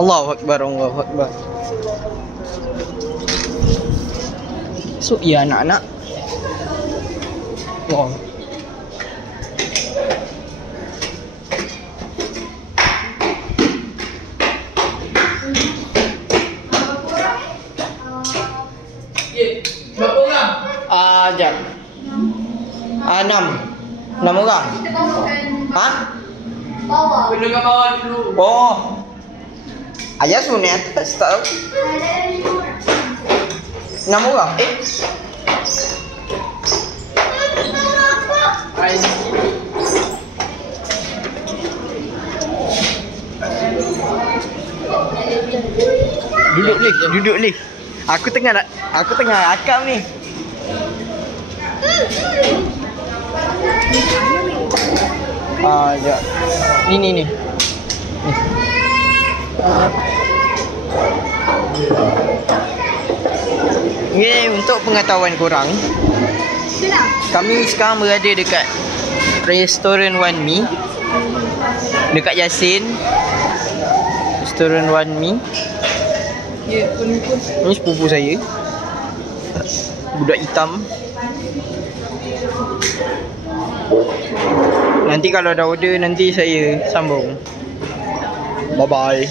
Allahu Akbar, Allahu Akbar. So, ya anak-anak. Wow. Berapa orang? Jap. 6 orang. Ha? Bawah. Benda kat bawah dulu. Oh. Ayah suruh naik atas, tak tahu. 6 orang? Duduk leh. Aku tengah akam ni. Jap. Ni. Okay, untuk pengetahuan korang, kami sekarang berada dekat restoran One Me, dekat Yasin. Restoran One Me. Ni sepupu saya, budak hitam. Nanti kalau dah order, nanti saya sambung. Bye bye.